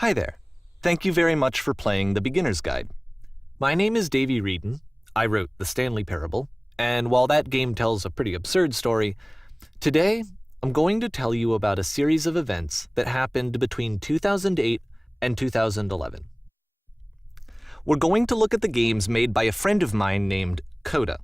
Hi there. Thank you very much for playing The Beginner's Guide. My name is Davey Reedon. I wrote The Stanley Parable, and while that game tells a pretty absurd story, today I'm going to tell you about a series of events that happened between 2008 and 2011. We're going to look at the games made by a friend of mine named Coda.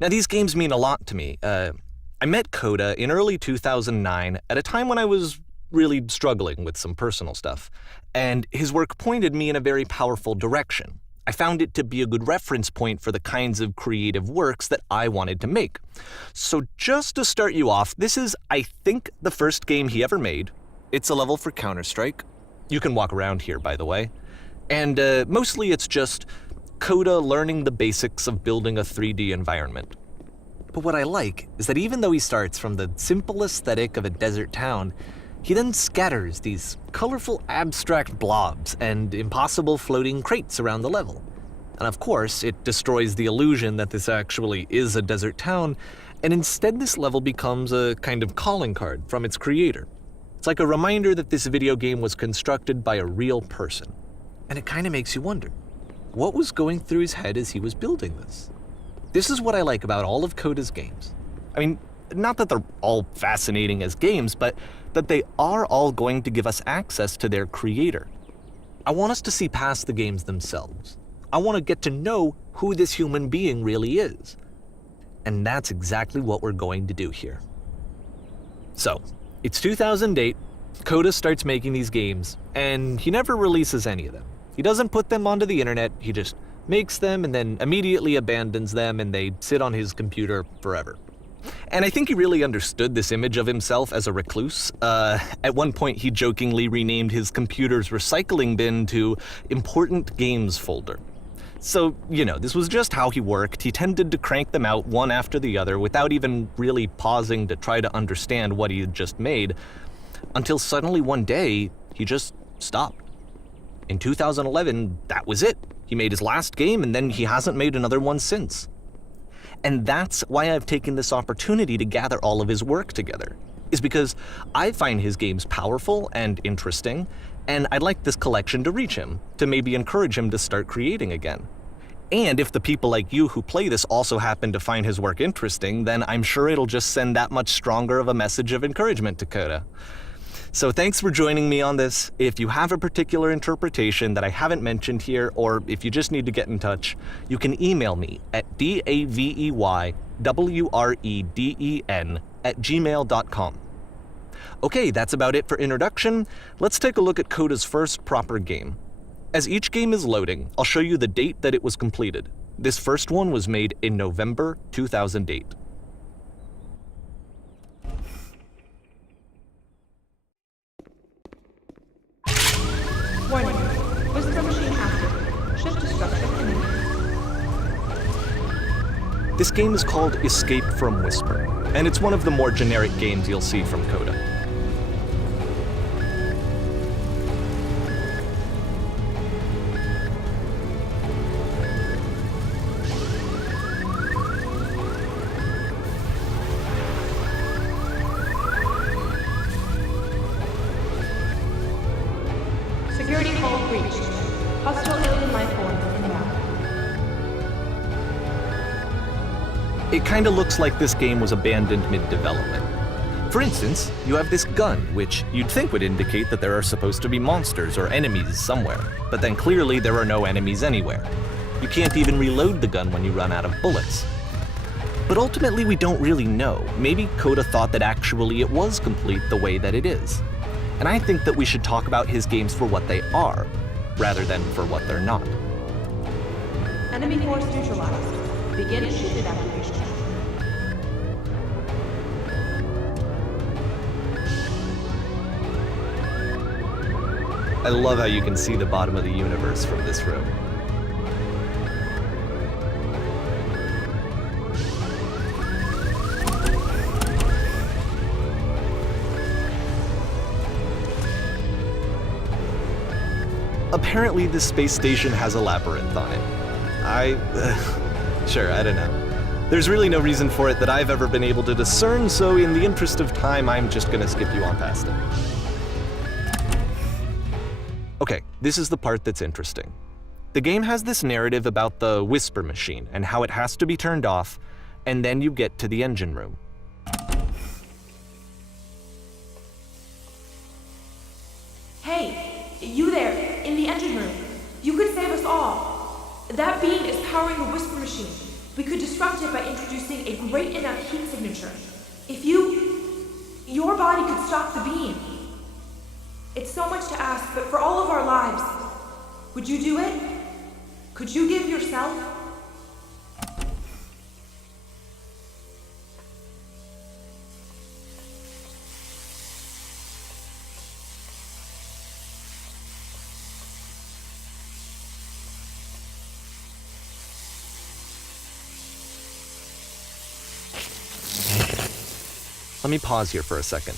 Now, these games mean a lot to me. I met Coda in early 2009 at a time when I was really struggling with some personal stuff, and his work pointed me in a very powerful direction. I found it to be a good reference point for the kinds of creative works that I wanted to make. So just to start you off, this is, I think, the first game he ever made. It's a level for Counter-Strike. You can walk around here, by the way. And mostly it's just Coda learning the basics of building a 3D environment. But what I like is that even though he starts from the simple aesthetic of a desert town, he then scatters these colorful abstract blobs and impossible floating crates around the level. And of course, it destroys the illusion that this actually is a desert town, and instead this level becomes a kind of calling card from its creator. It's like a reminder that this video game was constructed by a real person. And it kind of makes you wonder, what was going through his head as he was building this? This is what I like about all of Coda's games. I mean, not that they're all fascinating as games, but that they are all going to give us access to their creator. I want us to see past the games themselves. I want to get to know who this human being really is. And that's exactly what we're going to do here. So, it's 2008, Coda starts making these games, and he never releases any of them. He doesn't put them onto the internet, he just makes them and then immediately abandons them, and they sit on his computer forever. And I think he really understood this image of himself as a recluse. At one point, he jokingly renamed his computer's recycling bin to Important Games Folder. So, this was just how he worked. He tended to crank them out one after the other without even really pausing to try to understand what he had just made, until suddenly one day, he just stopped. In 2011, that was it. He made his last game, and then he hasn't made another one since. And that's why I've taken this opportunity to gather all of his work together, is because I find his games powerful and interesting, and I'd like this collection to reach him, to maybe encourage him to start creating again. And if the people like you who play this also happen to find his work interesting, then I'm sure it'll just send that much stronger of a message of encouragement to Coda. So thanks for joining me on this. If you have a particular interpretation that I haven't mentioned here, or if you just need to get in touch, you can email me at daveywreden@gmail.com. Okay, that's about it for introduction. Let's take a look at Coda's first proper game. As each game is loading, I'll show you the date that it was completed. This first one was made in November 2008. Warning. Whisper machine active. Shift destruction imminent. This game is called Escape from Whisper, and it's one of the more generic games you'll see from Coda. Security hull breached. Hostile alien life form inbound. It kinda looks like this game was abandoned mid-development. For instance, you have this gun, which you'd think would indicate that there are supposed to be monsters or enemies somewhere, but then clearly there are no enemies anywhere. You can't even reload the gun when you run out of bullets. But ultimately we don't really know. Maybe Coda thought that actually it was complete the way that it is. And I think that we should talk about his games for what they are, rather than for what they're not. Enemy force neutralized. Begin ship evacuation. I love how you can see the bottom of the universe from this room. Apparently this space station has a labyrinth on it. Sure, I don't know. There's really no reason for it that I've ever been able to discern, so in the interest of time, I'm just gonna skip you on past it. Okay, this is the part that's interesting. The game has this narrative about the whisper machine and how it has to be turned off, and then you get to the engine room. Hey, you there, in the engine room. You could save us all. That beam is powering the whisper machine. We could disrupt it by introducing a great enough heat signature. If your body could stop the beam. It's so much to ask, but for all of our lives, would you do it? Could you give yourself? Let me pause here for a second.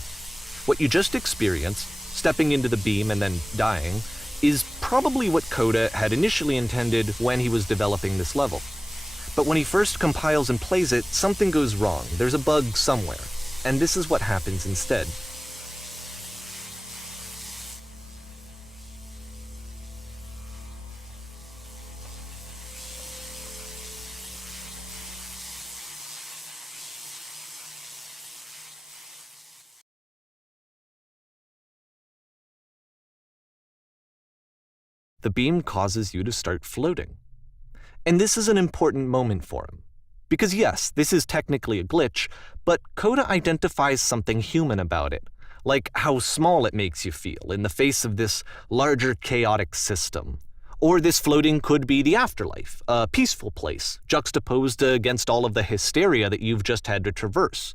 What you just experienced, stepping into the beam and then dying, is probably what Coda had initially intended when he was developing this level. But when he first compiles and plays it, something goes wrong. There's a bug somewhere. And this is what happens instead. The beam causes you to start floating. And this is an important moment for him. Because yes, this is technically a glitch, but Coda identifies something human about it, like how small it makes you feel in the face of this larger chaotic system. Or this floating could be the afterlife, a peaceful place, juxtaposed against all of the hysteria that you've just had to traverse.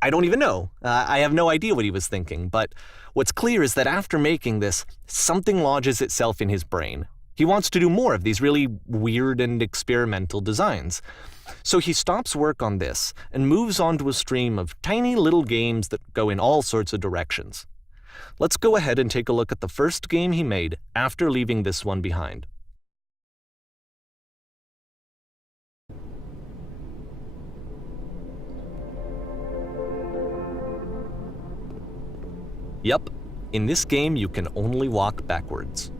I don't even know. I have no idea what he was thinking, but what's clear is that after making this, something lodges itself in his brain. He wants to do more of these really weird and experimental designs. So he stops work on this and moves on to a stream of tiny little games that go in all sorts of directions. Let's go ahead and take a look at the first game he made after leaving this one behind. Yep, in this game you can only walk backwards.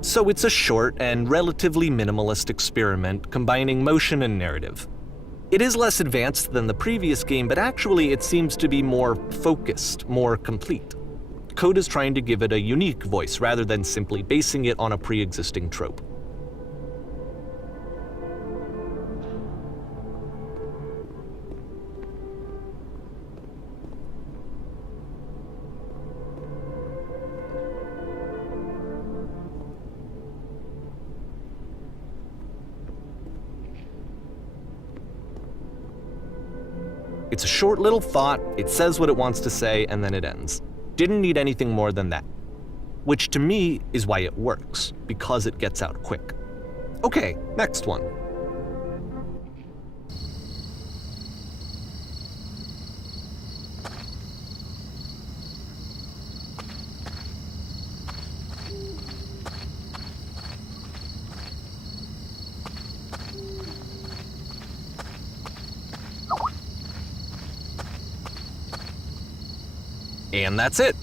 So it's a short and relatively minimalist experiment combining motion and narrative. It is less advanced than the previous game, but actually it seems to be more focused, more complete. Coda's trying to give it a unique voice rather than simply basing it on a pre-existing trope. It's a short little thought, it says what it wants to say, and then it ends. Didn't need anything more than that. Which to me is why it works, because it gets out quick. Okay, next one. And that's it.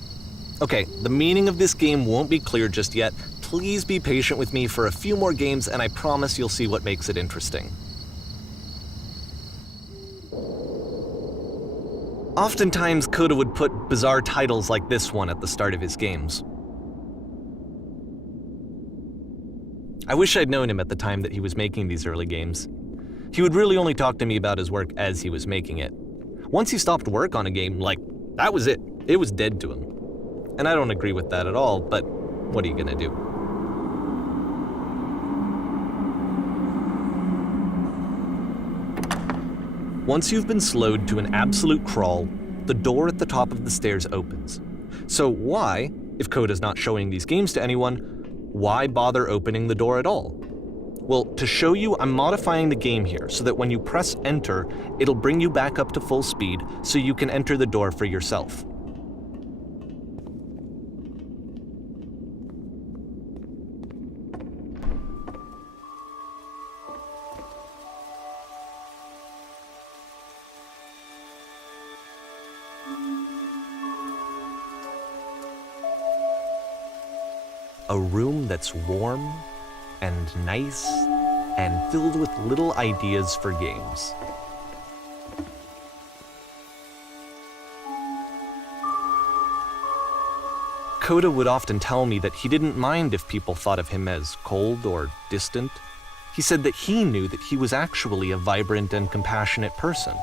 Okay, the meaning of this game won't be clear just yet. Please be patient with me for a few more games, and I promise you'll see what makes it interesting. Oftentimes, Coda would put bizarre titles like this one at the start of his games. I wish I'd known him at the time that he was making these early games. He would really only talk to me about his work as he was making it. Once he stopped work on a game, that was it. It was dead to him. And I don't agree with that at all, but what are you gonna do? Once you've been slowed to an absolute crawl, the door at the top of the stairs opens. So why, if Coda's not showing these games to anyone, why bother opening the door at all? Well, to show you, I'm modifying the game here so that when you press enter, it'll bring you back up to full speed so you can enter the door for yourself. a room that's warm and nice and filled with little ideas for games. Coda would often tell me that he didn't mind if people thought of him as cold or distant. He said that he knew that he was actually a vibrant and compassionate person,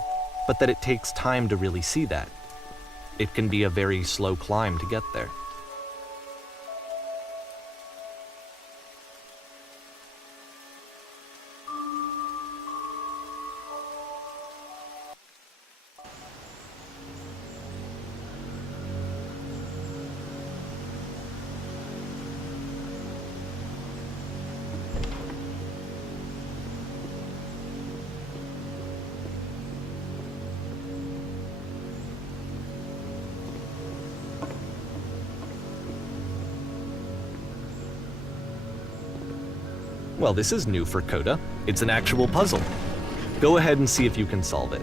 but that it takes time to really see that. It can be a very slow climb to get there. Well, this is new for Coda. It's an actual puzzle. Go ahead and see if you can solve it.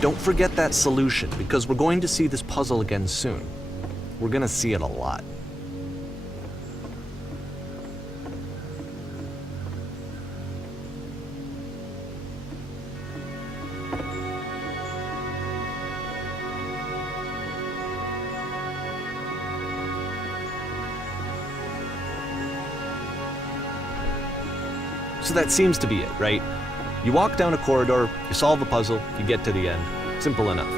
Don't forget that solution, because we're going to see this puzzle again soon. We're going to see it a lot. So that seems to be it, right? You walk down a corridor, you solve a puzzle, you get to the end. Simple enough.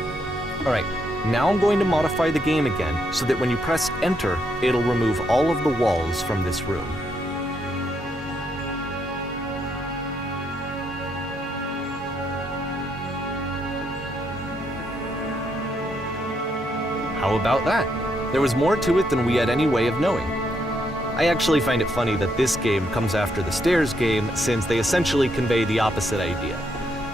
All right, now I'm going to modify the game again so that when you press enter, it'll remove all of the walls from this room. How about that? There was more to it than we had any way of knowing. I actually find it funny that this game comes after the stairs game, since they essentially convey the opposite idea.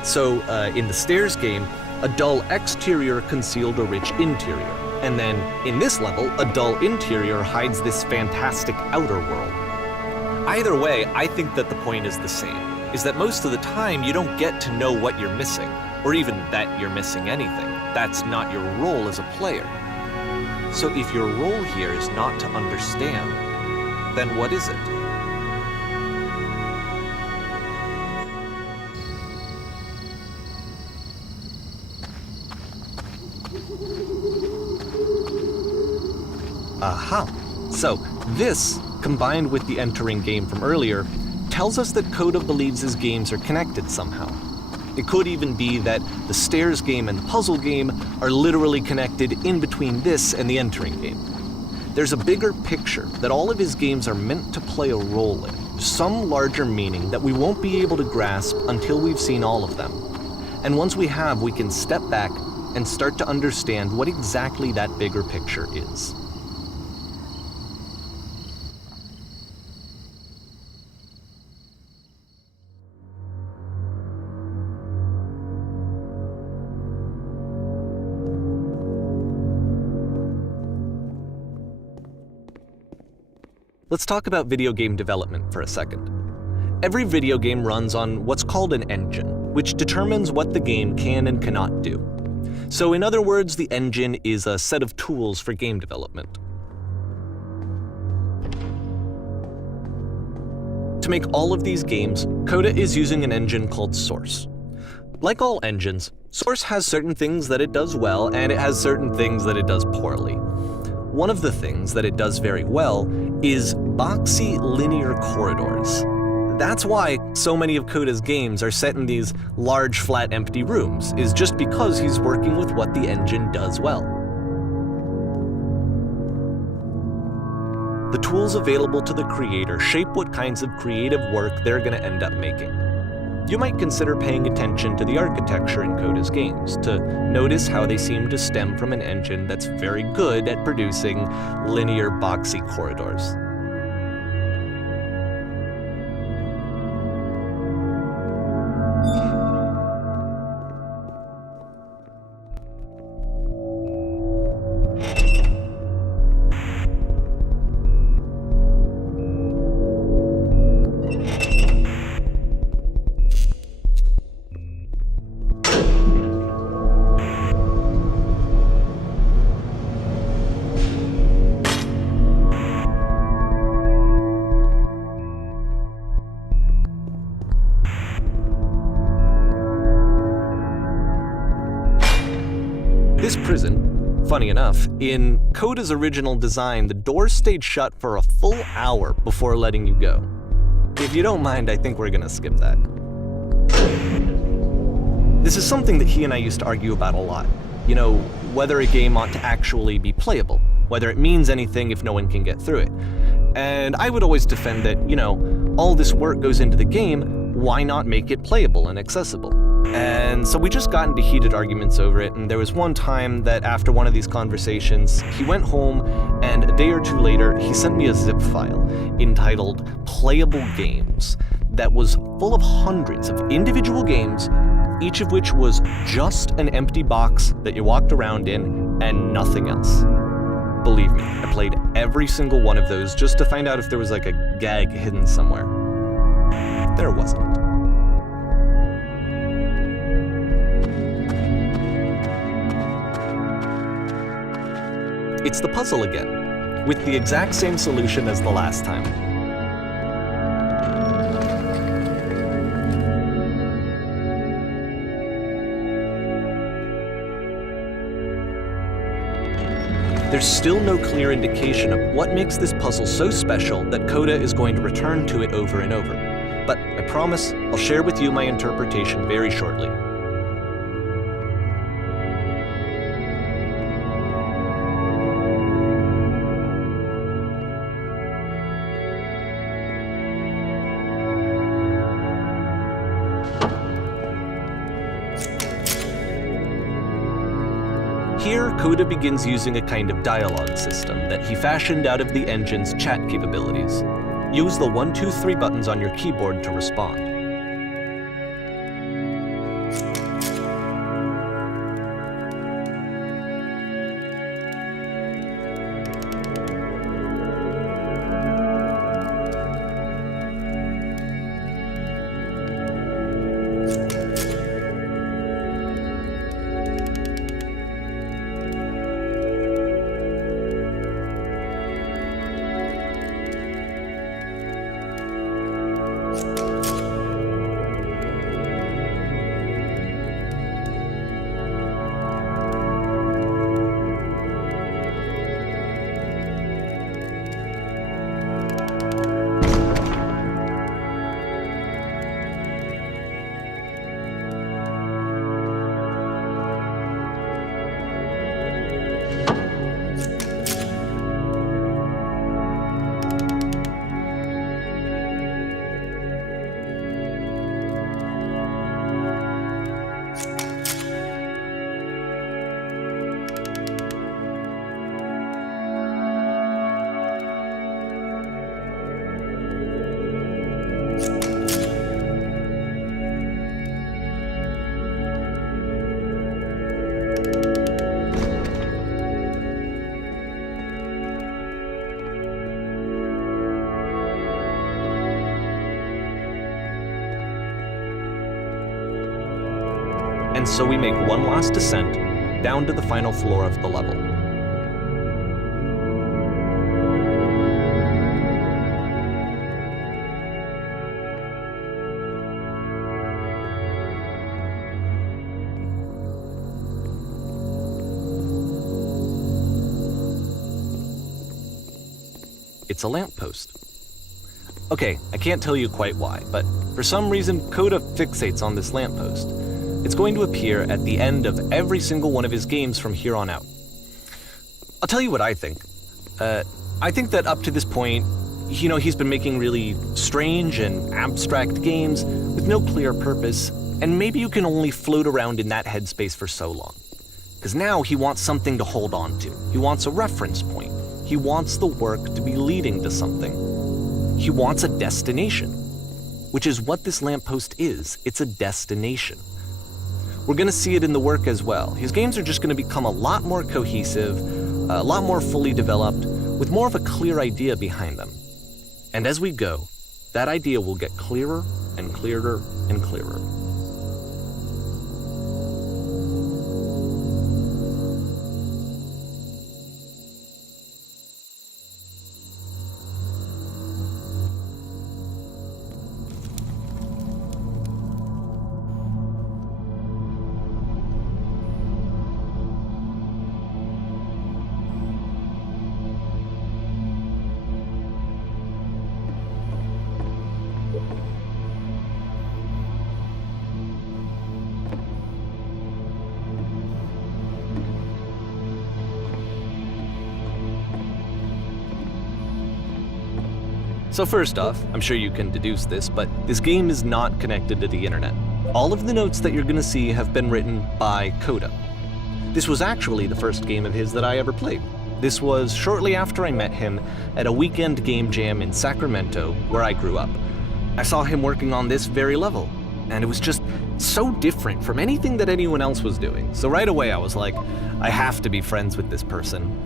So, in the stairs game, a dull exterior concealed a rich interior. And then, in this level, a dull interior hides this fantastic outer world. Either way, I think that the point is the same, is that most of the time you don't get to know what you're missing, or even that you're missing anything. That's not your role as a player. So if your role here is not to understand, then what is it? Aha! So this, combined with the entering game from earlier, tells us that Coda believes his games are connected somehow. It could even be that the stairs game and the puzzle game are literally connected in between this and the entering game. There's a bigger picture that all of his games are meant to play a role in, some larger meaning that we won't be able to grasp until we've seen all of them. And once we have, we can step back and start to understand what exactly that bigger picture is. Let's talk about video game development for a second. Every video game runs on what's called an engine, which determines what the game can and cannot do. So in other words, the engine is a set of tools for game development. To make all of these games, Coda is using an engine called Source. Like all engines, Source has certain things that it does well, and it has certain things that it does poorly. One of the things that it does very well is boxy linear corridors. That's why so many of Coda's games are set in these large, flat, empty rooms, is just because he's working with what the engine does well. The tools available to the creator shape what kinds of creative work they're going to end up making. You might consider paying attention to the architecture in Coda's games to notice how they seem to stem from an engine that's very good at producing linear, boxy corridors. Funny enough, in Coda's original design, the door stayed shut for a full hour before letting you go. If you don't mind, I think we're gonna skip that. This is something that he and I used to argue about a lot. You know, whether a game ought to actually be playable, whether it means anything if no one can get through it. And I would always defend that, all this work goes into the game, why not make it playable and accessible? And so we just got into heated arguments over it, and there was one time that after one of these conversations, he went home, and a day or two later, he sent me a zip file entitled Playable Games that was full of hundreds of individual games, each of which was just an empty box that you walked around in and nothing else. Believe me, I played every single one of those just to find out if there was like a gag hidden somewhere. There wasn't. It's the puzzle again, with the exact same solution as the last time. There's still no clear indication of what makes this puzzle so special that Coda is going to return to it over and over. But I promise I'll share with you my interpretation very shortly. Here, Coda begins using a kind of dialogue system that he fashioned out of the engine's chat capabilities. Use the 1, 2, 3 buttons on your keyboard to respond. And so we make one last descent down to the final floor of the level. It's a lamppost. Okay, I can't tell you quite why, but for some reason Coda fixates on this lamppost. It's going to appear at the end of every single one of his games from here on out. I'll tell you what I think. I think that up to this point, he's been making really strange and abstract games with no clear purpose, and maybe you can only float around in that headspace for so long. Because now he wants something to hold on to. He wants a reference point. He wants the work to be leading to something. He wants a destination, which is what this lamppost is. It's a destination. We're going to see it in the work as well. His games are just going to become a lot more cohesive, a lot more fully developed, with more of a clear idea behind them. And as we go, that idea will get clearer and clearer and clearer. So first off, I'm sure you can deduce this, but this game is not connected to the internet. All of the notes that you're gonna see have been written by Coda. This was actually the first game of his that I ever played. This was shortly after I met him at a weekend game jam in Sacramento, where I grew up. I saw him working on this very level, and it was just so different from anything that anyone else was doing. So right away I was like, I have to be friends with this person.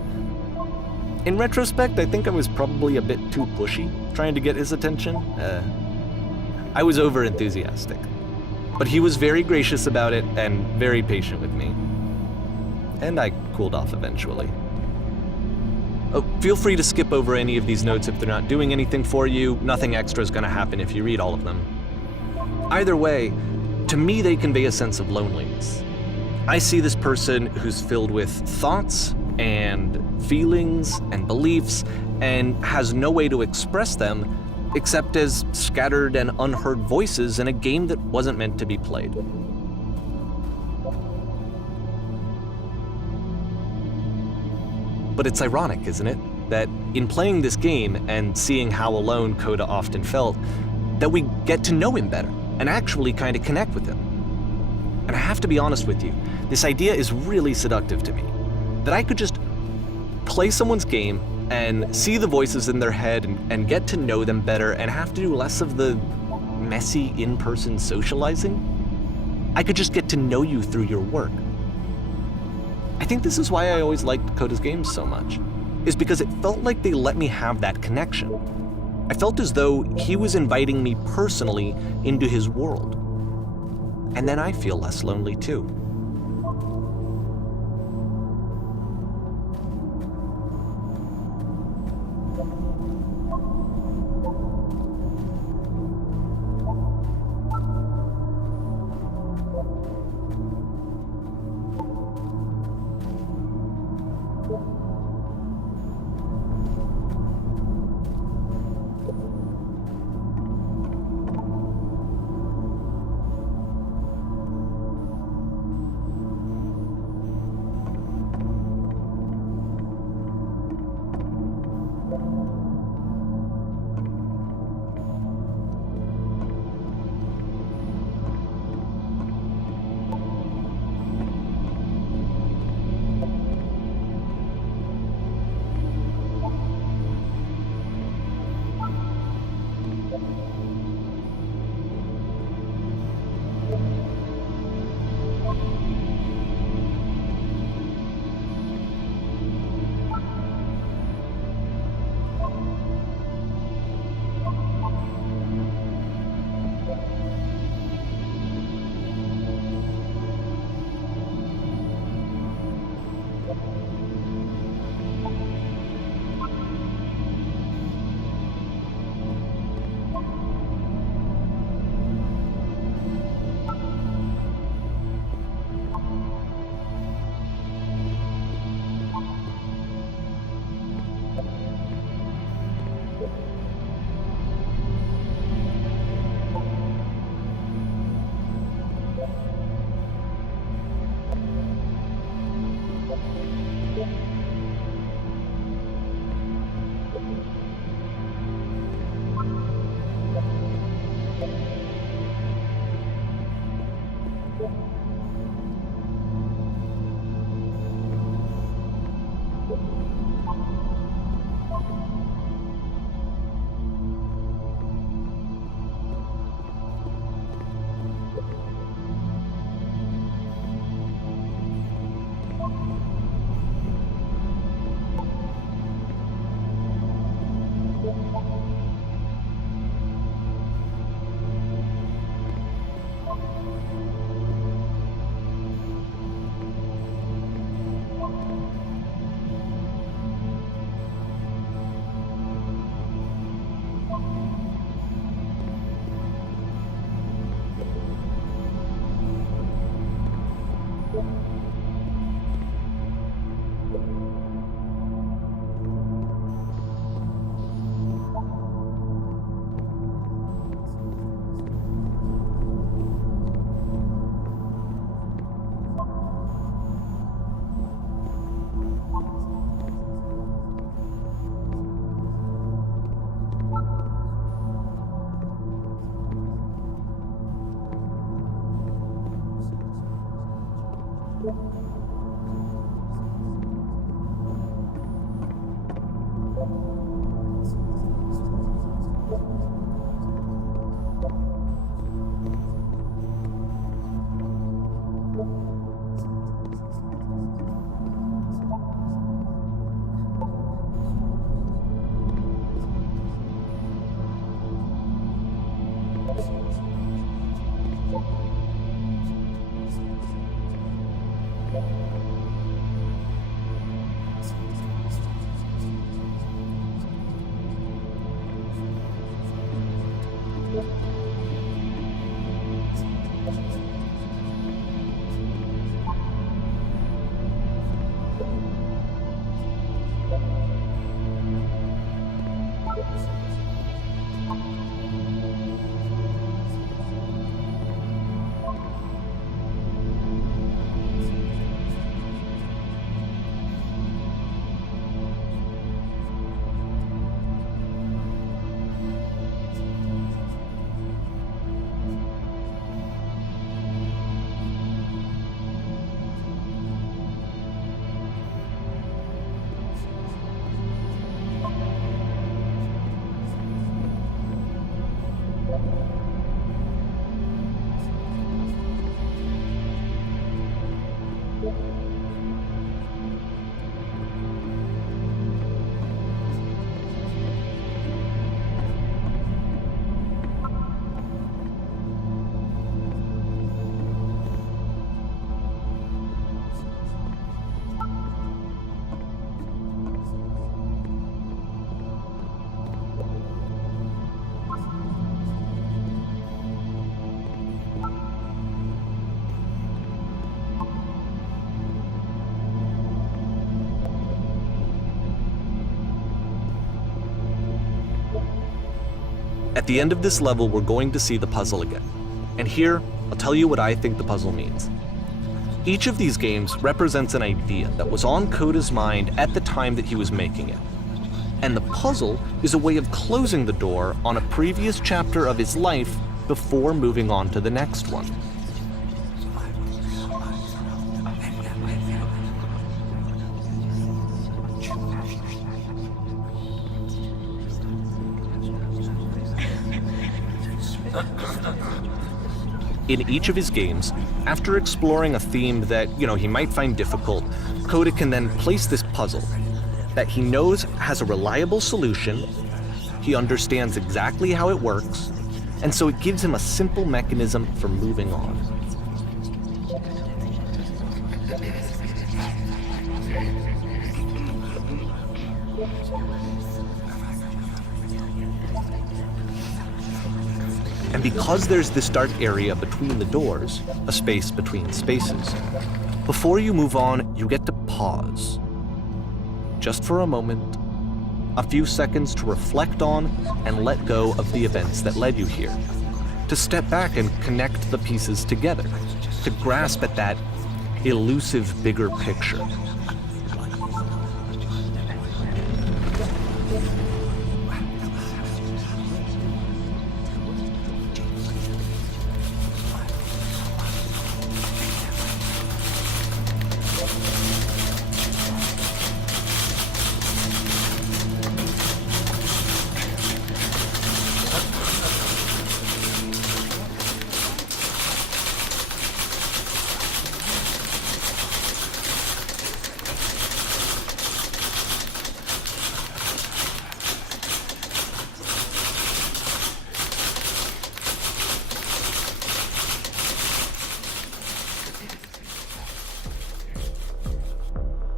In retrospect, I think I was probably a bit too pushy, trying to get his attention. I was over-enthusiastic. But he was very gracious about it and very patient with me. And I cooled off eventually. Oh, feel free to skip over any of these notes if they're not doing anything for you. Nothing extra is going to happen if you read all of them. Either way, to me they convey a sense of loneliness. I see this person who's filled with thoughts and feelings and beliefs and has no way to express them except as scattered and unheard voices in a game that wasn't meant to be played. But it's ironic, isn't it, that in playing this game and seeing how alone Coda often felt, that we get to know him better and actually kind of connect with him. And I have to be honest with you, this idea is really seductive to me. That I could just play someone's game and see the voices in their head and get to know them better and have to do less of the messy in-person socializing. I could just get to know you through your work. I think this is why I always liked Coda's games so much, is because it felt like they let me have that connection. I felt as though he was inviting me personally into his world. And then I feel less lonely too. At the end of this level, we're going to see the puzzle again. And here, I'll tell you what I think the puzzle means. Each of these games represents an idea that was on Coda's mind at the time that he was making it. And the puzzle is a way of closing the door on a previous chapter of his life before moving on to the next one. In each of his games, after exploring a theme that, he might find difficult, Coda can then place this puzzle that he knows has a reliable solution, he understands exactly how it works, and so it gives him a simple mechanism for moving on. And because there's this dark area between the doors, a space between spaces, before you move on, you get to pause. Just for a moment, a few seconds to reflect on and let go of the events that led you here, to step back and connect the pieces together, to grasp at that elusive bigger picture.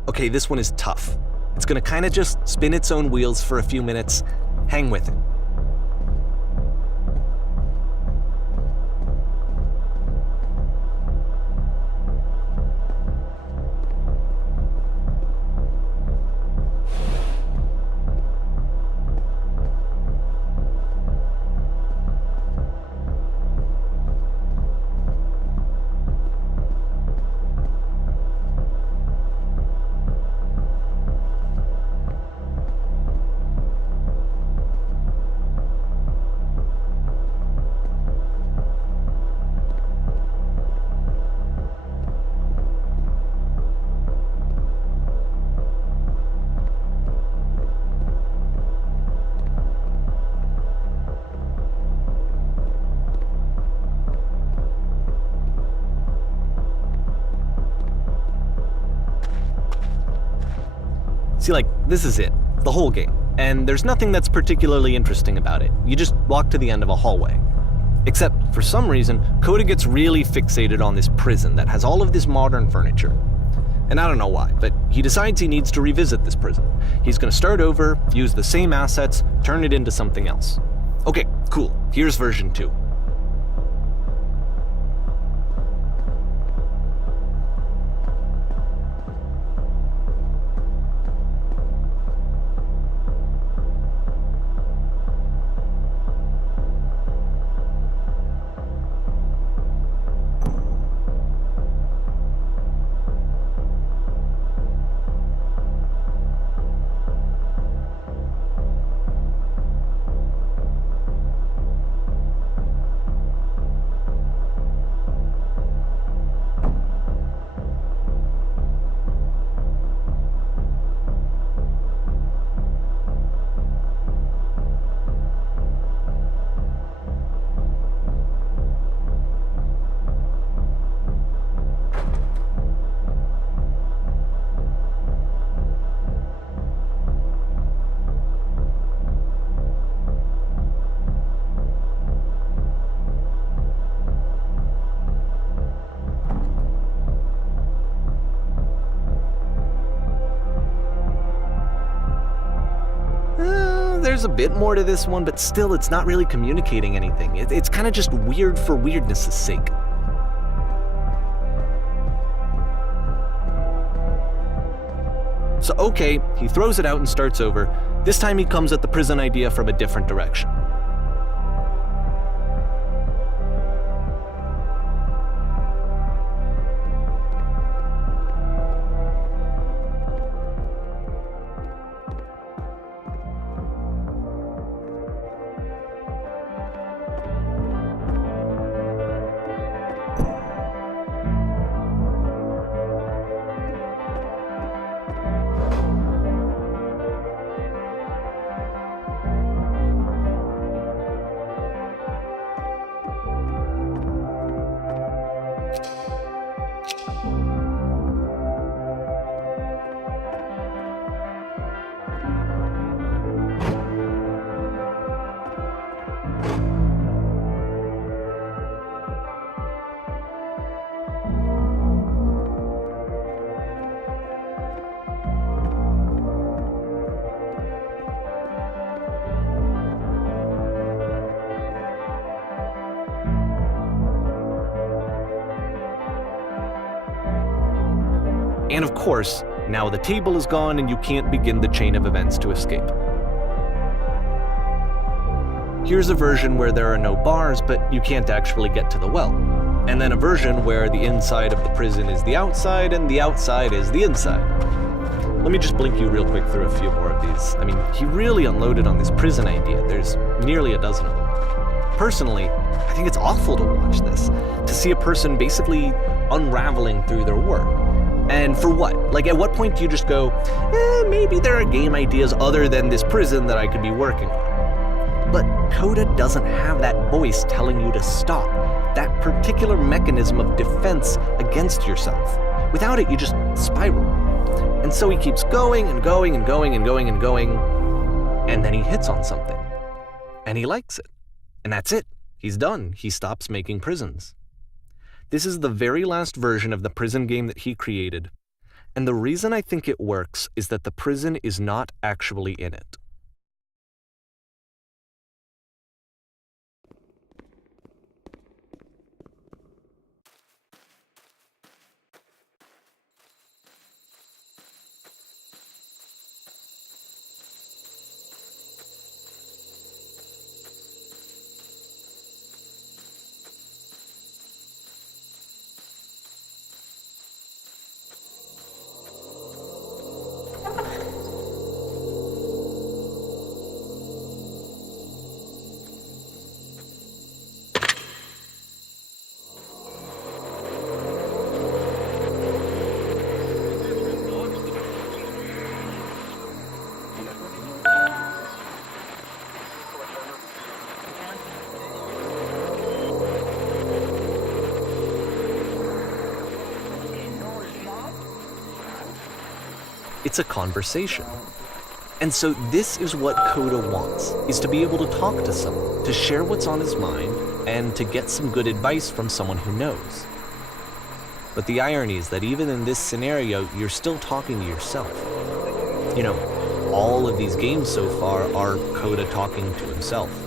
Okay, this one is tough. It's gonna kind of just spin its own wheels for a few minutes. Hang with it. See, like, this is it, the whole game. And there's nothing that's particularly interesting about it. You just walk to the end of a hallway. Except, for some reason, Coda gets really fixated on this prison that has all of this modern furniture. And I don't know why, but he decides he needs to revisit this prison. He's gonna start over, use the same assets, turn it into something else. Okay, cool. Here's version 2. There's a bit more to this one, but still it's not really communicating anything. It's kind of just weird for weirdness' sake. So okay, he throws it out and starts over. This time he comes at the prison idea from a different direction. And of course, now the table is gone and you can't begin the chain of events to escape. Here's a version where there are no bars, but you can't actually get to the well. And then a version where the inside of the prison is the outside and the outside is the inside. Let me just blink you real quick through a few more of these. I mean, he really unloaded on this prison idea. There's nearly a dozen of them. Personally, I think it's awful to watch this, to see a person basically unraveling through their work. And for what? Like, at what point do you just go, maybe there are game ideas other than this prison that I could be working on? But Coda doesn't have that voice telling you to stop, that particular mechanism of defense against yourself. Without it, you just spiral. And so he keeps going and going and going and going and going, and then he hits on something. And he likes it. And that's it. He's done. He stops making prisons. This is the very last version of the prison game that he created, and the reason I think it works is that the prison is not actually in it. It's a conversation. And so this is what Coda wants, is to be able to talk to someone, to share what's on his mind, and to get some good advice from someone who knows. But the irony is that even in this scenario, you're still talking to yourself. You know, all of these games so far are Coda talking to himself.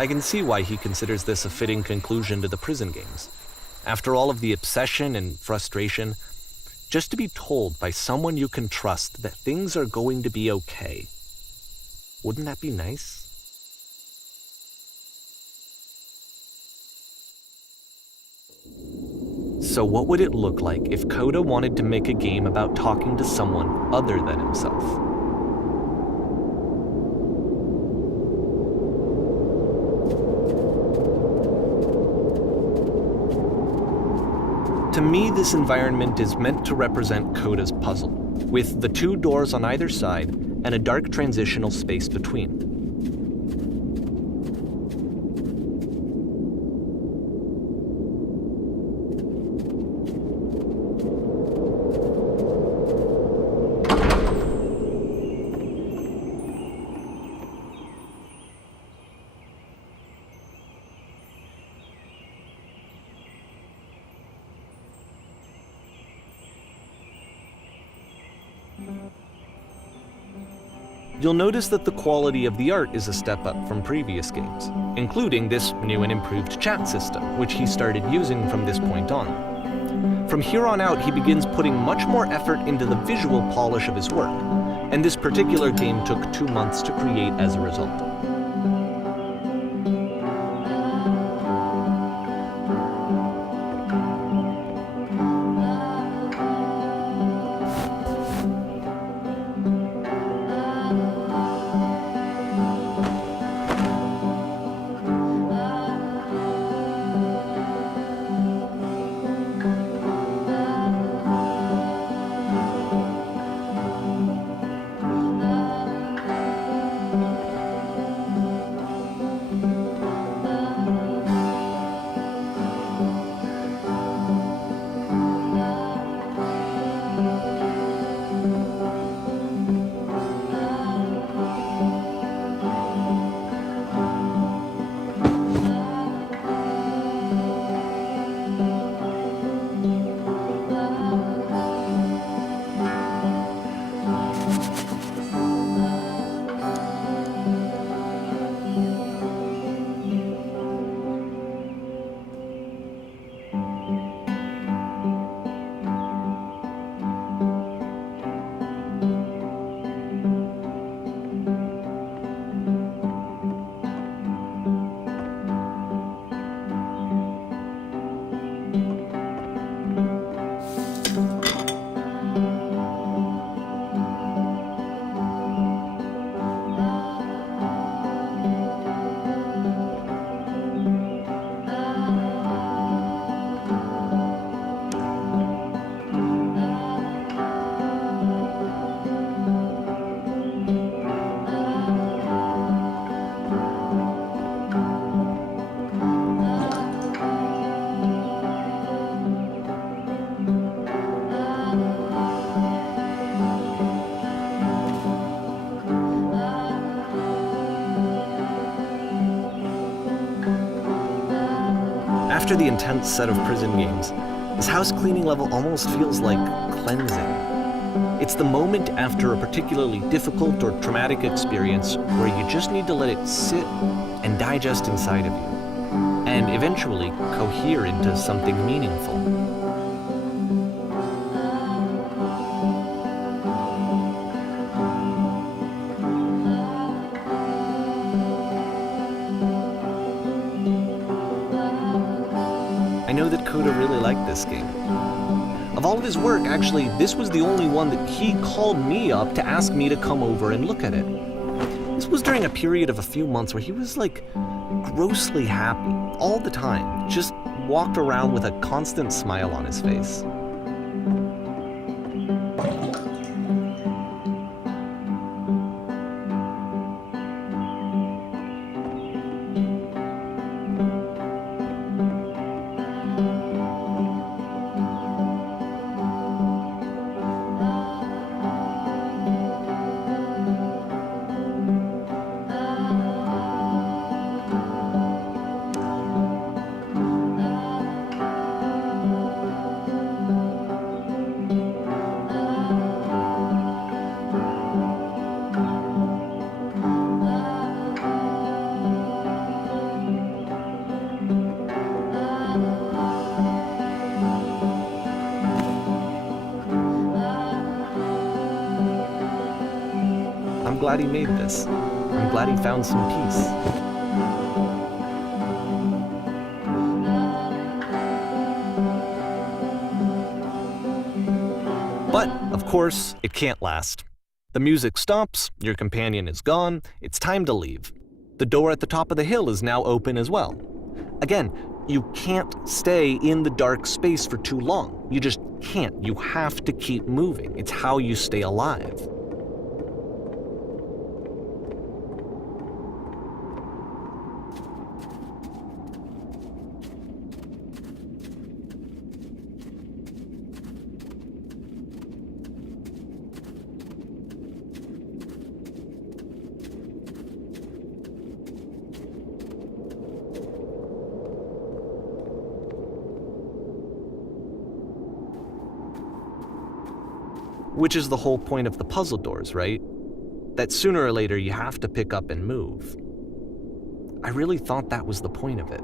I can see why he considers this a fitting conclusion to the prison games. After all of the obsession and frustration, just to be told by someone you can trust that things are going to be okay. Wouldn't that be nice? So what would it look like if Coda wanted to make a game about talking to someone other than himself? To me, this environment is meant to represent Coda's puzzle, with the two doors on either side and a dark transitional space between. You'll notice that the quality of the art is a step up from previous games, including this new and improved chat system, which he started using from this point on. From here on out, he begins putting much more effort into the visual polish of his work, and this particular game took 2 months to create as a result. After the intense set of prison games, this house cleaning level almost feels like cleansing. It's the moment after a particularly difficult or traumatic experience where you just need to let it sit and digest inside of you, and eventually cohere into something meaningful. I know that Coda really liked this game. Of all of his work, actually, this was the only one that he called me up to ask me to come over and look at it. This was during a period of a few months where he was grossly happy all the time, just walked around with a constant smile on his face. I'm glad he made this. I'm glad he found some peace. But, of course, it can't last. The music stops, your companion is gone, it's time to leave. The door at the top of the hill is now open as well. Again, you can't stay in the dark space for too long. You just can't. You have to keep moving. It's how you stay alive. Which is the whole point of the puzzle doors, right? That sooner or later you have to pick up and move. I really thought that was the point of it.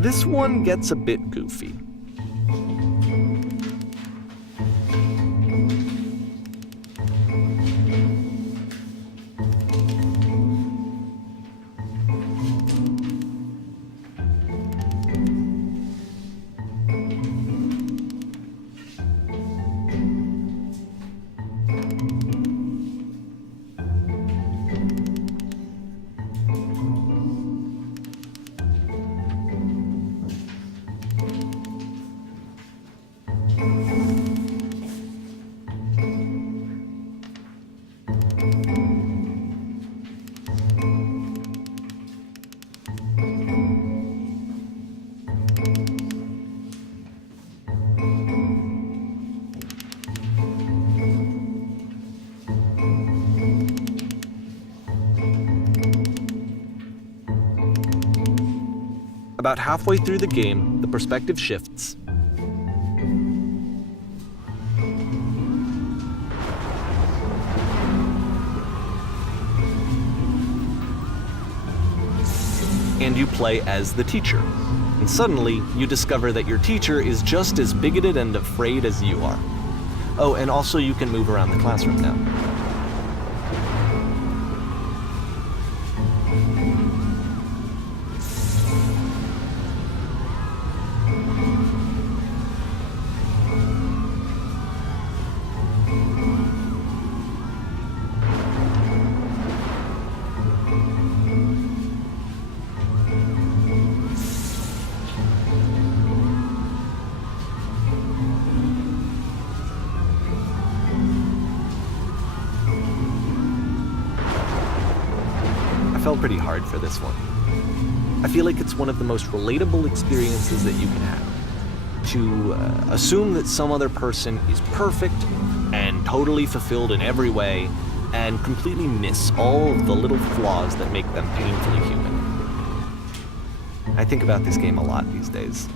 This one gets a bit goofy. About halfway through the game, the perspective shifts. And you play as the teacher. And suddenly, you discover that your teacher is just as bigoted and afraid as you are. Oh, and also you can move around the classroom now. I felt pretty hard for this one. I feel like it's one of the most relatable experiences that you can have. To assume that some other person is perfect and totally fulfilled in every way, and completely miss all of the little flaws that make them painfully human. I think about this game a lot these days.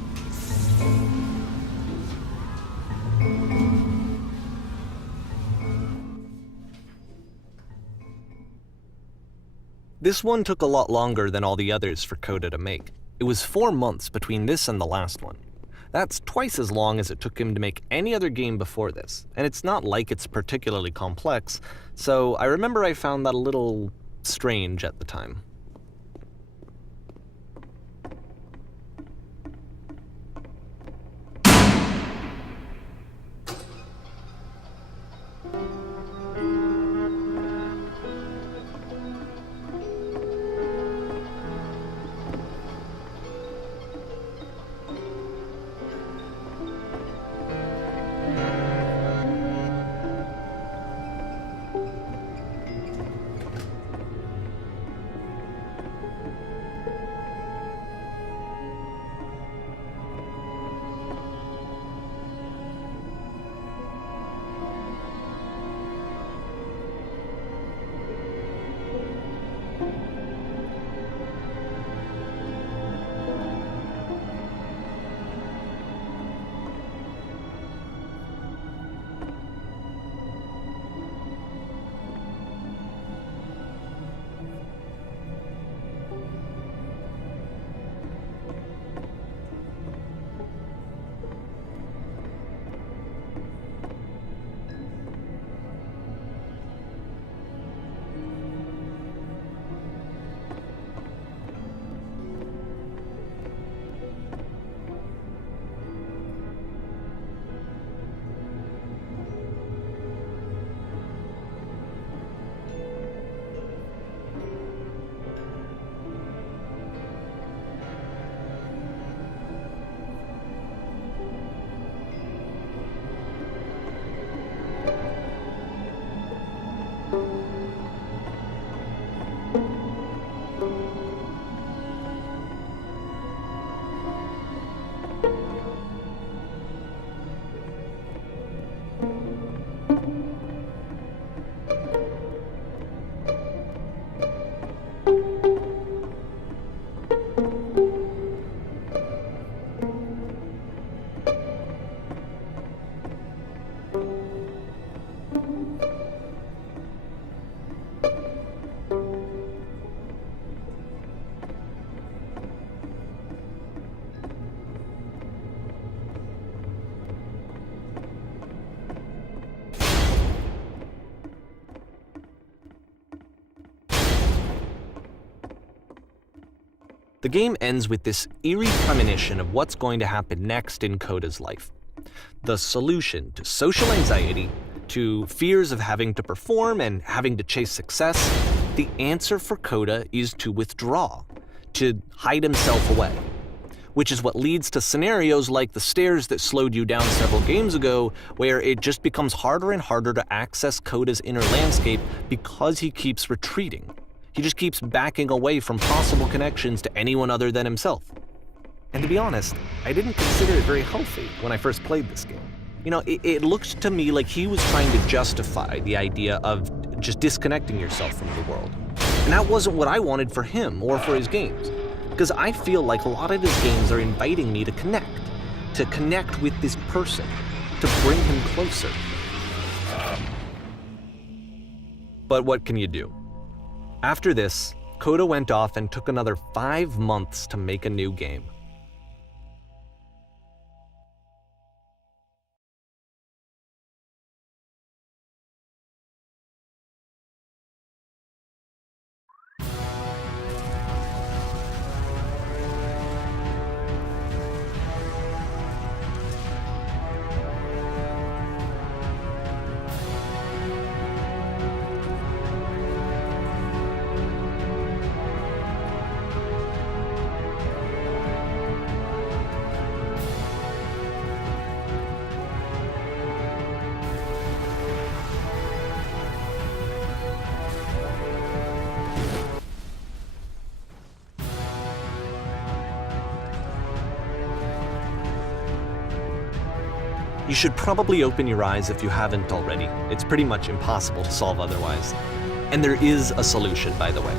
This one took a lot longer than all the others for Coda to make. It was 4 months between this and the last one. That's twice as long as it took him to make any other game before this, and it's not like it's particularly complex, so I remember I found that a little strange at the time. The game ends with this eerie premonition of what's going to happen next in Coda's life. The solution to social anxiety, to fears of having to perform and having to chase success, the answer for Coda is to withdraw, to hide himself away. Which is what leads to scenarios like the stairs that slowed you down several games ago, where it just becomes harder and harder to access Coda's inner landscape because he keeps retreating. He just keeps backing away from possible connections to anyone other than himself. And to be honest, I didn't consider it very healthy when I first played this game. You know, it looked to me like he was trying to justify the idea of just disconnecting yourself from the world. And that wasn't what I wanted for him or for his games. Because I feel like a lot of his games are inviting me to connect with this person, to bring him closer. But what can you do? After this, Coda went off and took another 5 months to make a new game. You should probably open your eyes if you haven't already. It's pretty much impossible to solve otherwise. And there is a solution, by the way.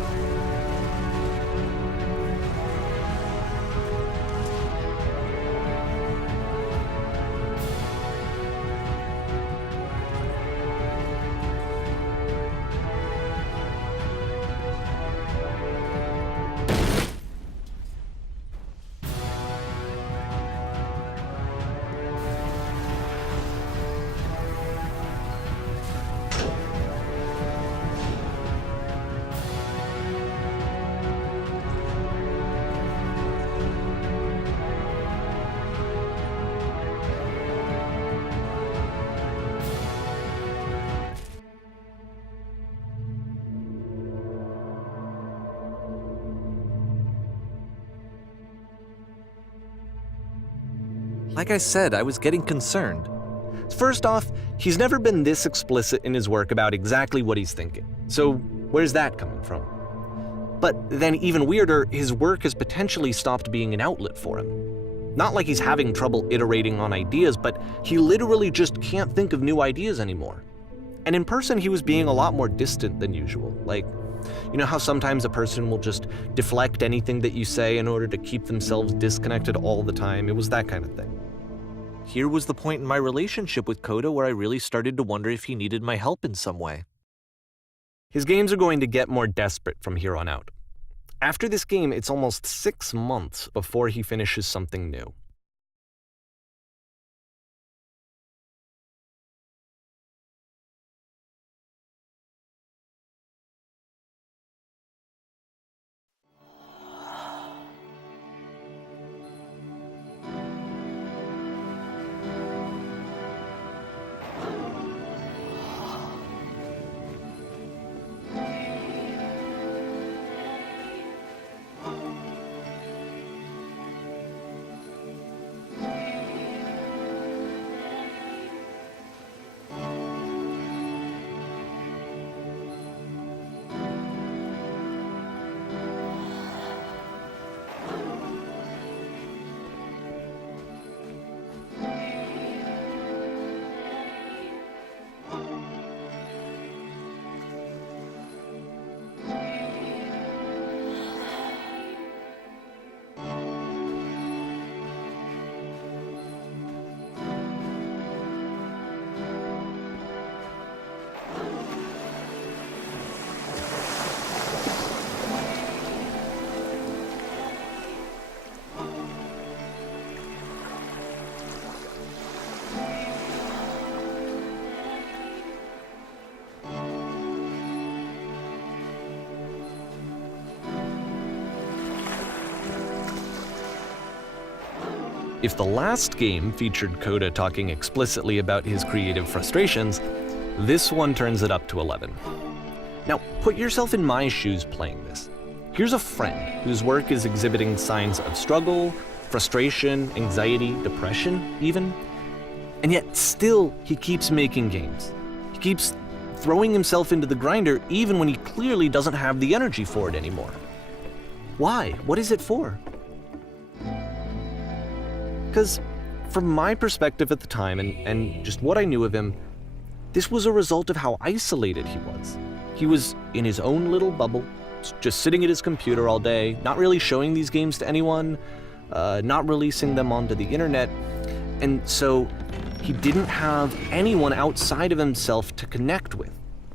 Like I said, I was getting concerned. First off, he's never been this explicit in his work about exactly what he's thinking. So where's that coming from? But then even weirder, his work has potentially stopped being an outlet for him. Not like he's having trouble iterating on ideas, but he literally just can't think of new ideas anymore. And in person, he was being a lot more distant than usual. Like, you know how sometimes a person will just deflect anything that you say in order to keep themselves disconnected all the time? It was that kind of thing. Here was the point in my relationship with Coda where I really started to wonder if he needed my help in some way. His games are going to get more desperate from here on out. After this game, it's almost 6 months before he finishes something new. If the last game featured Coda talking explicitly about his creative frustrations, this one turns it up to 11. Now, put yourself in my shoes playing this. Here's a friend whose work is exhibiting signs of struggle, frustration, anxiety, depression, even. And yet, still, he keeps making games. He keeps throwing himself into the grinder even when he clearly doesn't have the energy for it anymore. Why? What is it for? Because from my perspective at the time and just what I knew of him, this was a result of how isolated he was. He was in his own little bubble, just sitting at his computer all day, not really showing these games to anyone, not releasing them onto the internet, and so he didn't have anyone outside of himself to connect with.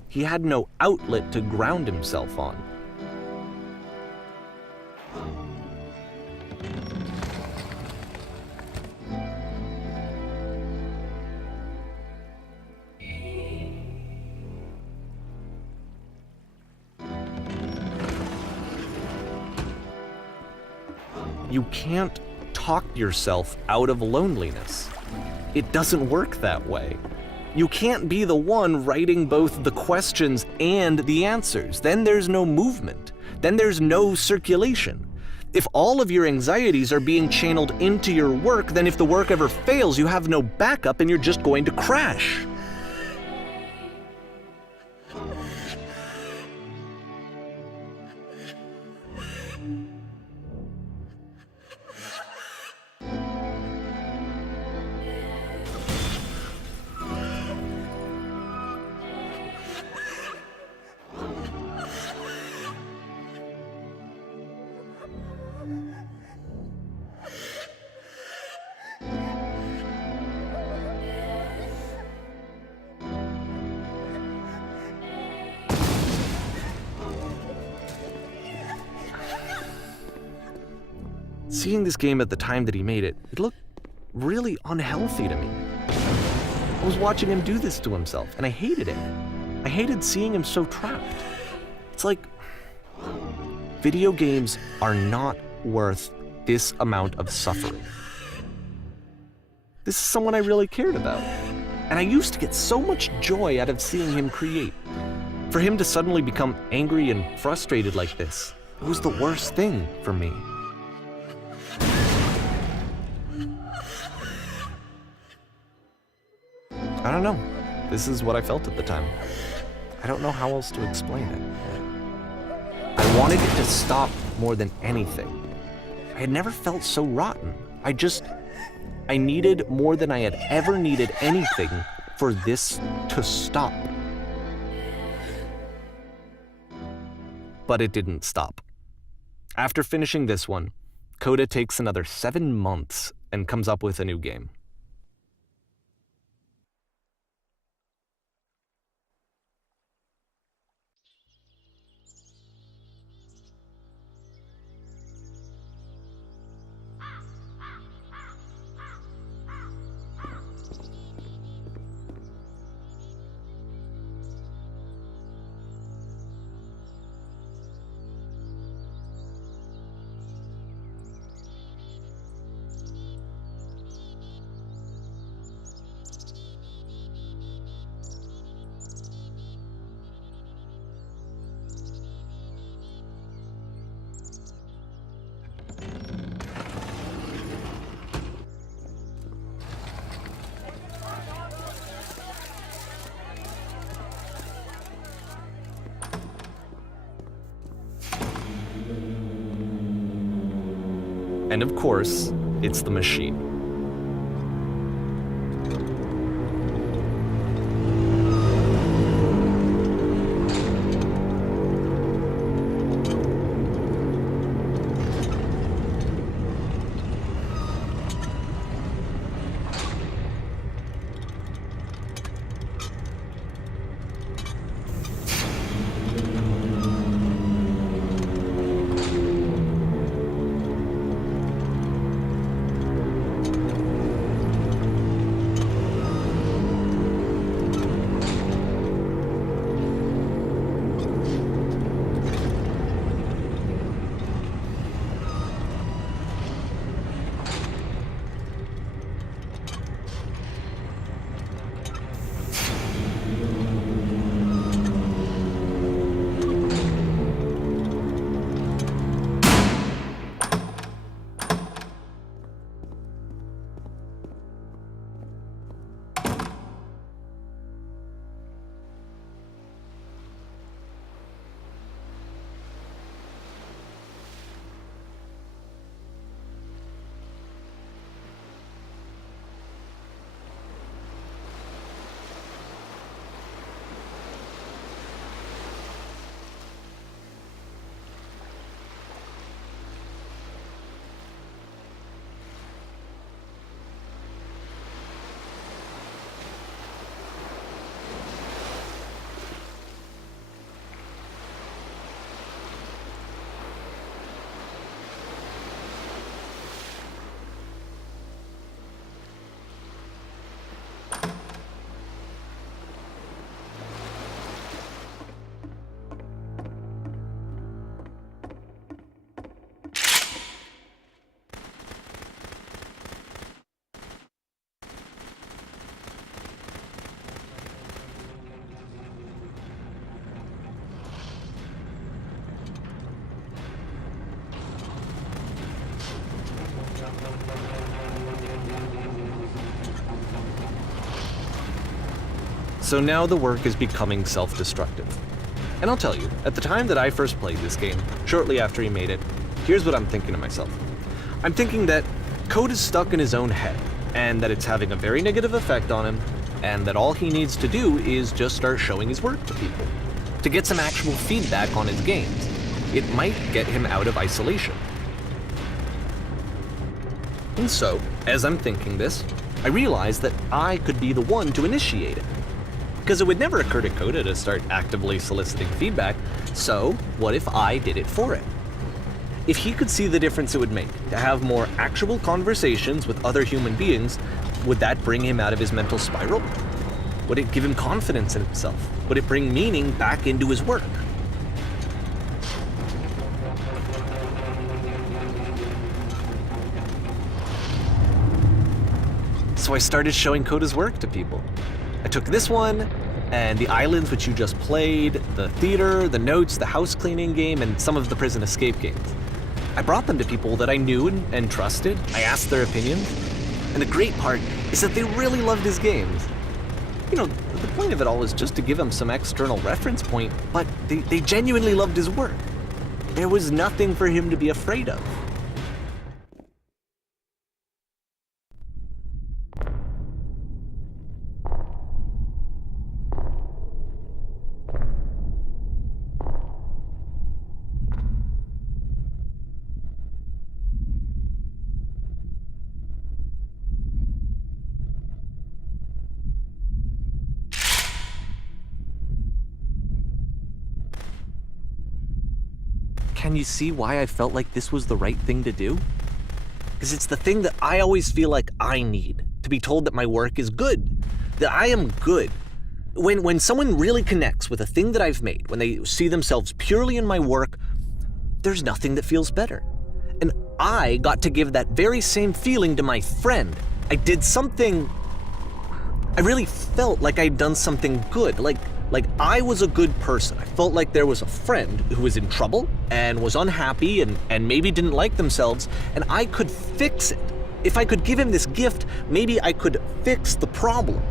He had no outlet to ground himself on. You can't talk yourself out of loneliness. It doesn't work that way. You can't be the one writing both the questions and the answers. Then there's no movement. Then there's no circulation. If all of your anxieties are being channeled into your work, then if the work ever fails, you have no backup and you're just going to crash. seeing this game at the time that he made it, it looked really unhealthy to me. I was watching him do this to himself, and I hated it. I hated seeing him so trapped. It's like, video games are not worth this amount of suffering. This is someone I really cared about, and I used to get so much joy out of seeing him create. For him to suddenly become angry and frustrated like this, it was the worst thing for me. I don't know. This is what I felt at the time. I don't know how else to explain it. I wanted it to stop more than anything. I had never felt so rotten. I needed more than I had ever needed anything for this to stop. But it didn't stop. After finishing this one, Coda takes another 7 months and comes up with a new game. And of course, it's the machine. So now the work is becoming self-destructive. And I'll tell you, at the time that I first played this game, shortly after he made it, here's what I'm thinking to myself. I'm thinking that code is stuck in his own head, and that it's having a very negative effect on him, and that all he needs to do is just start showing his work to people, to get some actual feedback on his games. It might get him out of isolation. And so, as I'm thinking this, I realize that I could be the one to initiate it. Because it would never occur to Coda to start actively soliciting feedback, so what if I did it for it? If he could see the difference it would make to have more actual conversations with other human beings, would that bring him out of his mental spiral? Would it give him confidence in himself? Would it bring meaning back into his work? So I started showing Coda's work to people. I took this one, and the islands which you just played, the theater, the notes, the house cleaning game, and some of the prison escape games. I brought them to people that I knew and trusted. I asked their opinions. And the great part is that they really loved his games. You know, the point of it all was just to give him some external reference point, but they genuinely loved his work. There was nothing for him to be afraid of. Can you see why I felt like this was the right thing to do? Because it's the thing that I always feel like I need, to be told that my work is good, that I am good. When someone really connects with a thing that I've made, when they see themselves purely in my work, there's nothing that feels better. And I got to give that very same feeling to my friend. I did something, I really felt like I'd done something good, like I was a good person. I felt like there was a friend who was in trouble and was unhappy and maybe didn't like themselves, and I could fix it. If I could give him this gift, maybe I could fix the problem.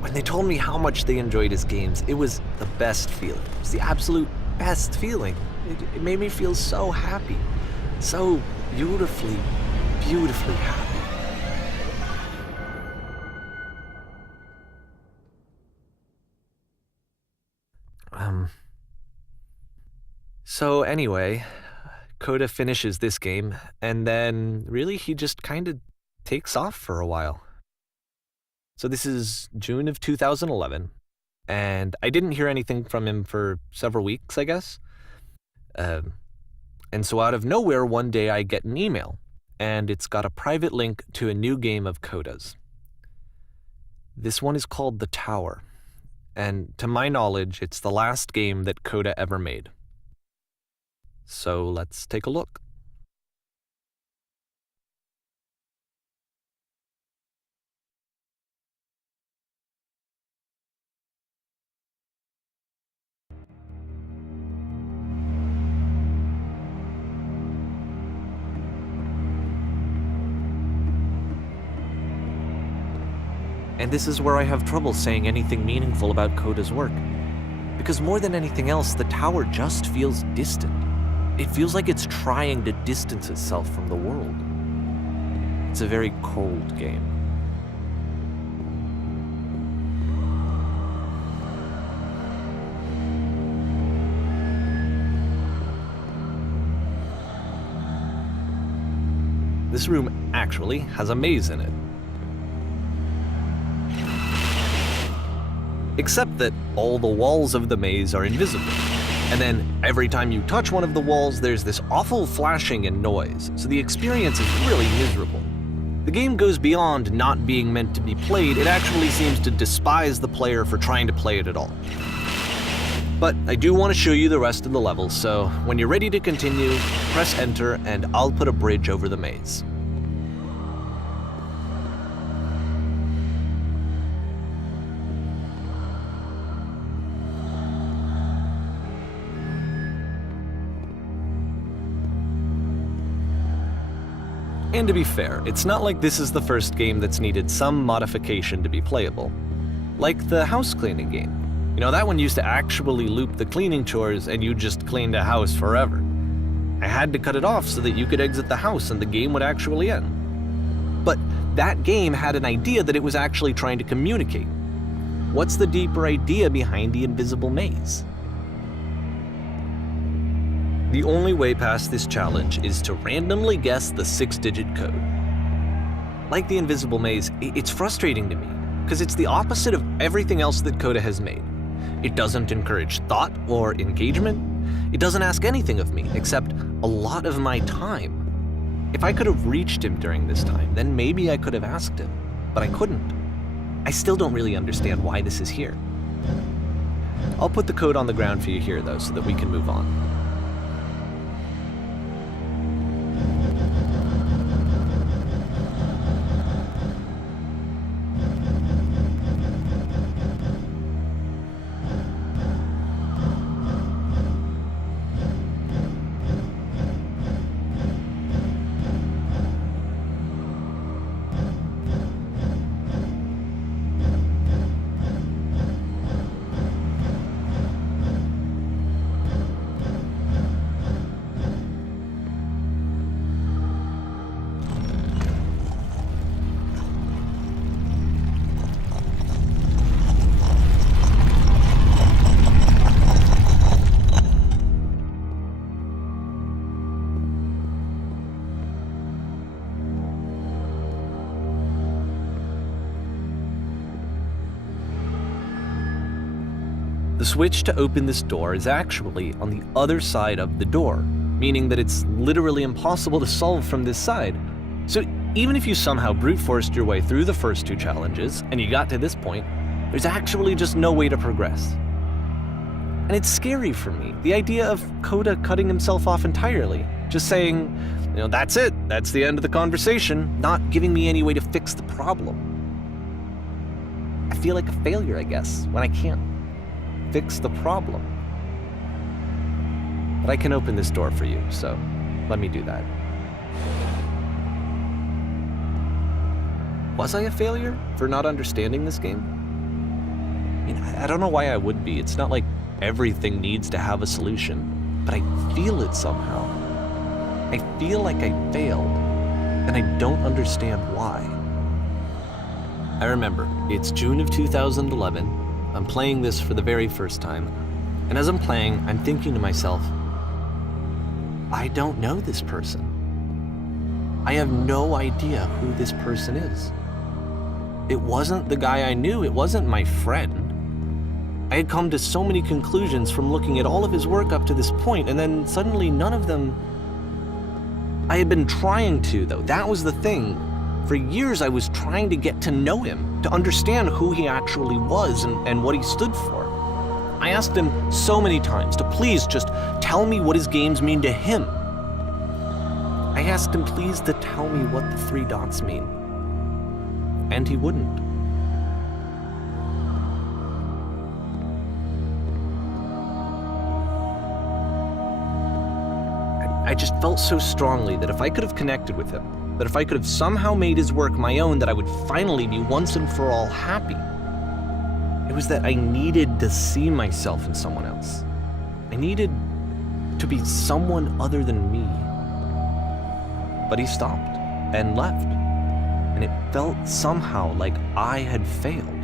When they told me how much they enjoyed his games, it was the best feeling. It was the absolute best feeling. It made me feel so happy, so beautifully, beautifully happy. So anyway, Coda finishes this game, and then really he just kind of takes off for a while. So this is June of 2011, and I didn't hear anything from him for several weeks, I guess. And so out of nowhere, one day I get an email, and it's got a private link to a new game of Coda's. This one is called The Tower, and to my knowledge, it's the last game that Coda ever made. So let's take a look. And this is where I have trouble saying anything meaningful about Coda's work. Because more than anything else, the tower just feels distant. It feels like it's trying to distance itself from the world. It's a very cold game. This room actually has a maze in it. Except that all the walls of the maze are invisible. And then every time you touch one of the walls, there's this awful flashing and noise, so the experience is really miserable. The game goes beyond not being meant to be played, it actually seems to despise the player for trying to play it at all. But I do want to show you the rest of the levels, so when you're ready to continue, press enter and I'll put a bridge over the maze. And to be fair, it's not like this is the first game that's needed some modification to be playable. Like the house cleaning game. You know, that one used to actually loop the cleaning chores and you just cleaned a house forever. I had to cut it off so that you could exit the house and the game would actually end. But that game had an idea that it was actually trying to communicate. What's the deeper idea behind the invisible maze? The only way past this challenge is to randomly guess the 6-digit code. Like the invisible maze, it's frustrating to me, because it's the opposite of everything else that Coda has made. It doesn't encourage thought or engagement. It doesn't ask anything of me except a lot of my time. If I could have reached him during this time, then maybe I could have asked him, but I couldn't. I still don't really understand why this is here. I'll put the code on the ground for you here, though, so that we can move on. The switch to open this door is actually on the other side of the door, meaning that it's literally impossible to solve from this side. So even if you somehow brute forced your way through the first two challenges and you got to this point, there's actually just no way to progress. And it's scary for me, the idea of Coda cutting himself off entirely, just saying, that's it, that's the end of the conversation, not giving me any way to fix the problem. I feel like a failure, I guess, when I can't fix the problem. But I can open this door for you, so let me do that. Was I a failure for not understanding this game? I don't know why I would be. It's not like everything needs to have a solution, but I feel it somehow. I feel like I failed, and I don't understand why. I remember, it's June of 2011. I'm playing this for the very first time, and as I'm playing, I'm thinking to myself, I don't know this person. I have no idea who this person is. It wasn't the guy I knew, it wasn't my friend. I had come to so many conclusions from looking at all of his work up to this point, and then suddenly none of them... I had been trying to, though, that was the thing. For years I was trying to get to know him, to understand who he actually was and what he stood for. I asked him so many times to please just tell me what his games mean to him. I asked him please to tell me what the 3 dots mean. And he wouldn't. I just felt so strongly that if I could have connected with him, that if I could have somehow made his work my own, that I would finally be once and for all happy. It was that I needed to see myself in someone else. I needed to be someone other than me. But he stopped and left, and it felt somehow like I had failed.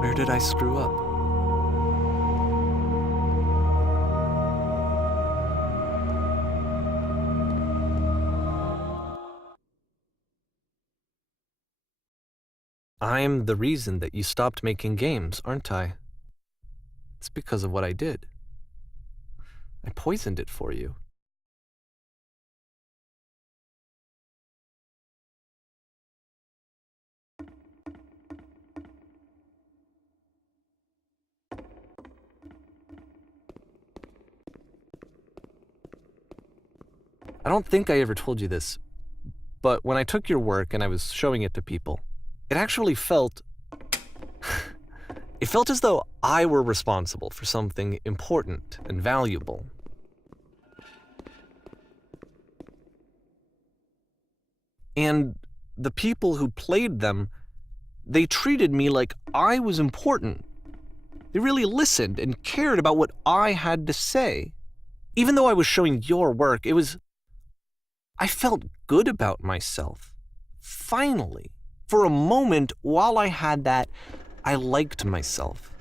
Where did I screw up? I'm the reason that you stopped making games, aren't I? It's because of what I did. I poisoned it for you. I don't think I ever told you this, but when I took your work and I was showing it to people, it actually felt... it felt as though I were responsible for something important and valuable. And the people who played them, they treated me like I was important. They really listened and cared about what I had to say. Even though I was showing your work, I felt good about myself. Finally. For a moment, while I had that, I liked myself.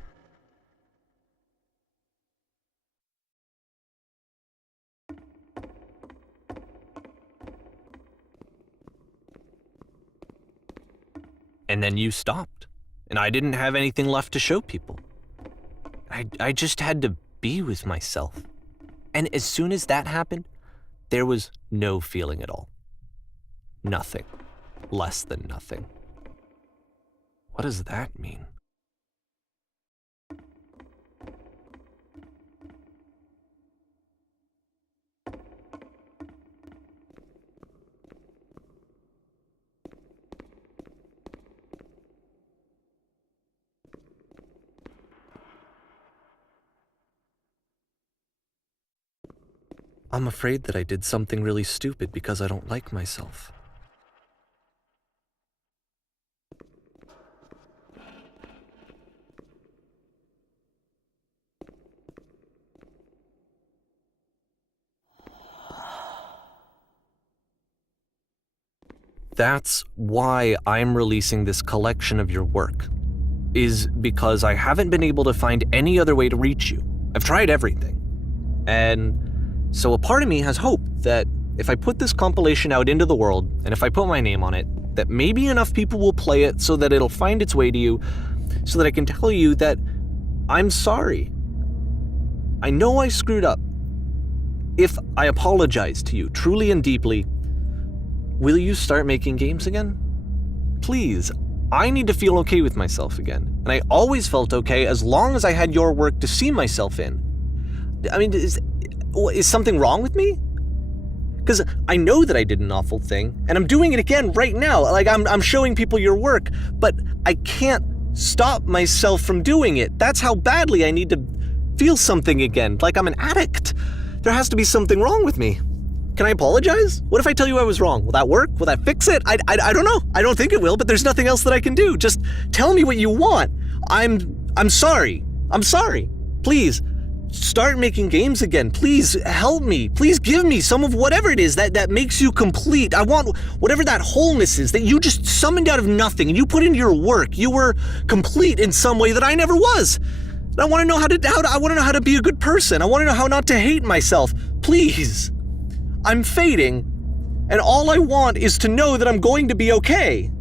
And then you stopped, and I didn't have anything left to show people. I just had to be with myself. And as soon as that happened, there was no feeling at all. Nothing. Less than nothing. What does that mean? I'm afraid that I did something really stupid because I don't like myself. That's why I'm releasing this collection of your work, is because I haven't been able to find any other way to reach you. I've tried everything. And so a part of me has hope that if I put this compilation out into the world, and if I put my name on it, that maybe enough people will play it so that it'll find its way to you, so that I can tell you that I'm sorry. I know I screwed up. If I apologize to you truly and deeply, will you start making games again? Please, I need to feel okay with myself again. And I always felt okay as long as I had your work to see myself in. I mean, is something wrong with me? Because I know that I did an awful thing, and I'm doing it again right now. Like, I'm showing people your work, but I can't stop myself from doing it. That's how badly I need to feel something again, like I'm an addict. There has to be something wrong with me. Can I apologize? What if I tell you I was wrong? Will that work? Will that fix it? I don't know. I don't think it will, but there's nothing else that I can do. Just tell me what you want. I'm sorry. I'm sorry. Please, start making games again. Please help me. Please give me some of whatever it is that makes you complete. I want whatever that wholeness is that you just summoned out of nothing and you put into your work. You were complete in some way that I never was. I want to know I want to know how to be a good person. I want to know how not to hate myself. Please. I'm fading, and all I want is to know that I'm going to be okay.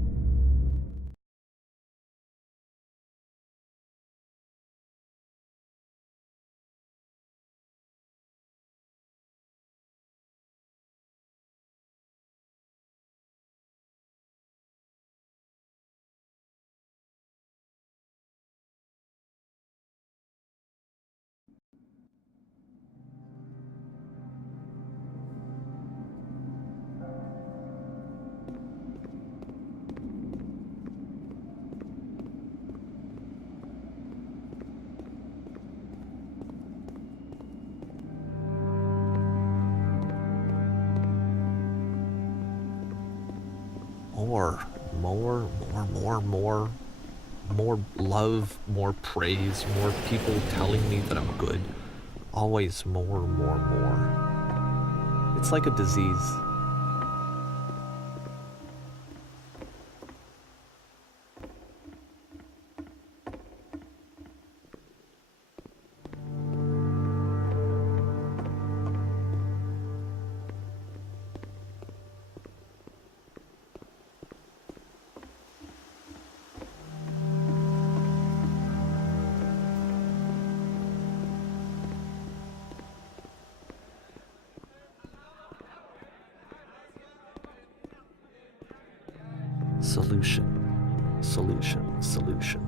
More love, more praise, more people telling me that I'm good. Always more. It's like a disease. Solution.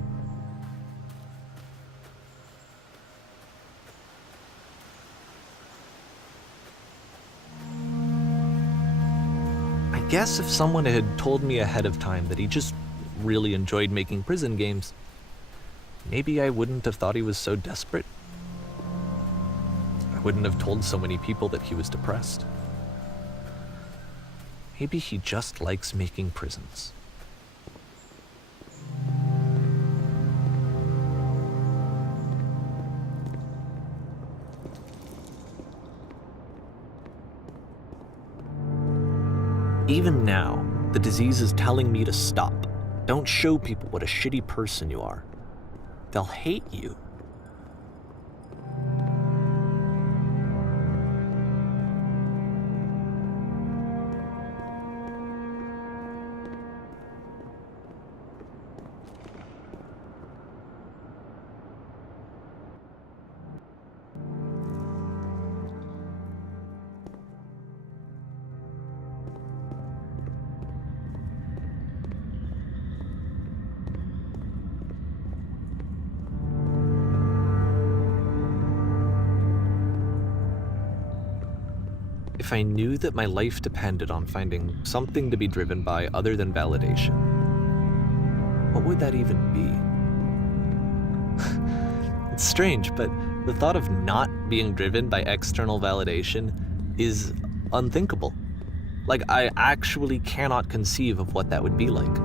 I guess if someone had told me ahead of time that he just really enjoyed making prison games, maybe I wouldn't have thought he was so desperate. I wouldn't have told so many people that he was depressed. Maybe he just likes making prisons. Even now, the disease is telling me to stop. Don't show people what a shitty person you are. They'll hate you. if I knew that my life depended on finding something to be driven by other than validation, what would that even be? It's strange, but the thought of not being driven by external validation is unthinkable. Like, I actually cannot conceive of what that would be like.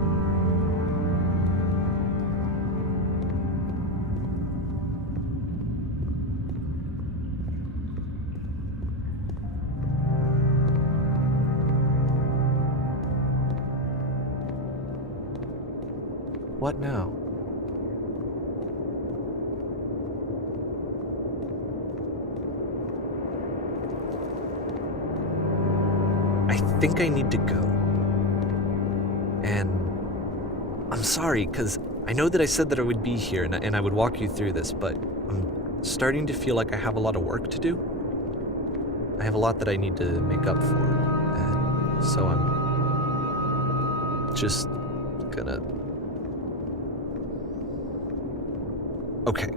What now? I think I need to go. And I'm sorry, because I know that I said that I would be here and I would walk you through this, but I'm starting to feel like I have a lot of work to do. I have a lot that I need to make up for. And so I'm just gonna... Okay.